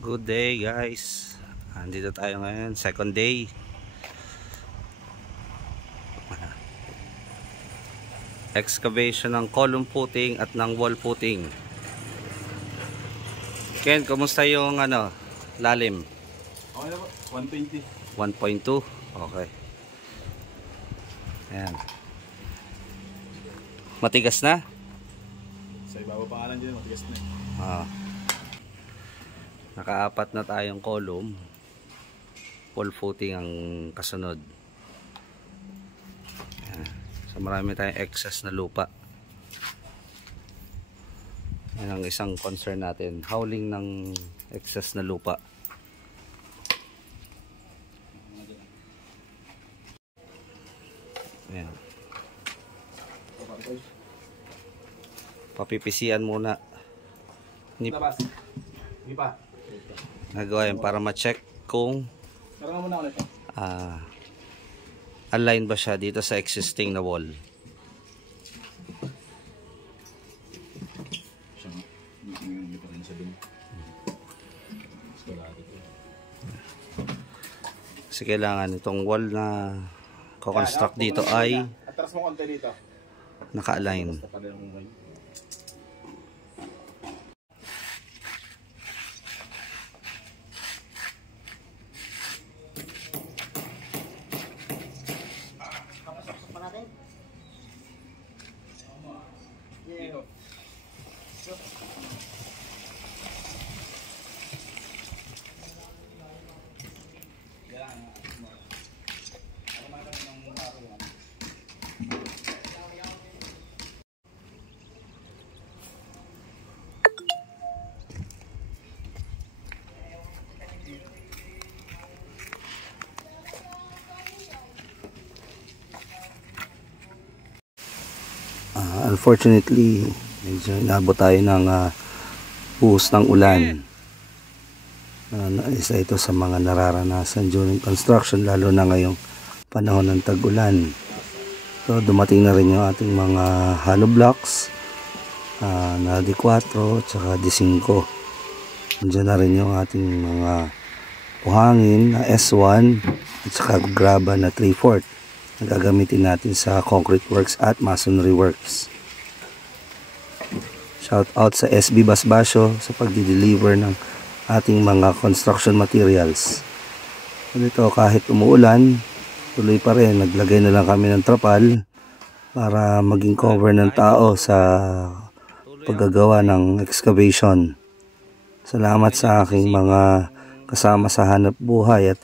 Good day guys. Andito tayo ngayon, second day. Excavation ng column footing at ng wall footing. Ken, kumusta yung lalim? Okay na po, 120. 1.2. Okay. Ayan. Matigas na? Sa ibabaw pa nga lang dyan, matigas na Nakaapat na tayong column. Wall footing ang kasunod. Ayan. So marami tayong excess na lupa. Yan ang isang concern natin, hauling ng excess na lupa. Ayan. Papipisian muna. Hindi pa. Nagawa yan para ma-check kung Meron muna ulit. align ba siya dito sa existing na wall. Kasi kailangan itong wall na ko-construct dito ay atras mo konti dito. naka-align. Unfortunately, medyo inabot tayo ng buhos ng ulan. Isa ito sa mga nararanasan during construction, lalo na ngayong panahon ng tag-ulan. So dumating na rin yung ating mga hollow blocks na D4 tsaka D5. Nandiyan na rin yung ating mga buhangin na S1 at saka graba na 3/4 na gagamitin natin sa concrete works at masonry works. Shout out sa SB Basbasyo sa pagdi-deliver ng ating mga construction materials. Dito kahit umuulan, tuloy pa rin. Naglagay na lang kami ng trapal para maging cover ng tao sa paggagawa ng excavation. Salamat sa aking mga kasama sa hanap buhay at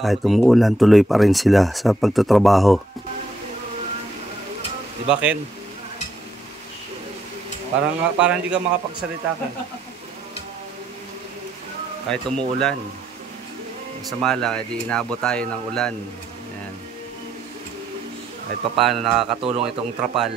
kahit umuulan, tuloy pa rin sila sa pagtatrabaho. Diba Ken? Parang hindi ka makapagsalita ka. Kahit umuulan, masama lang, edi inabot tayo ng ulan. Ayan. Kahit pa paano nakakatulong itong trapal.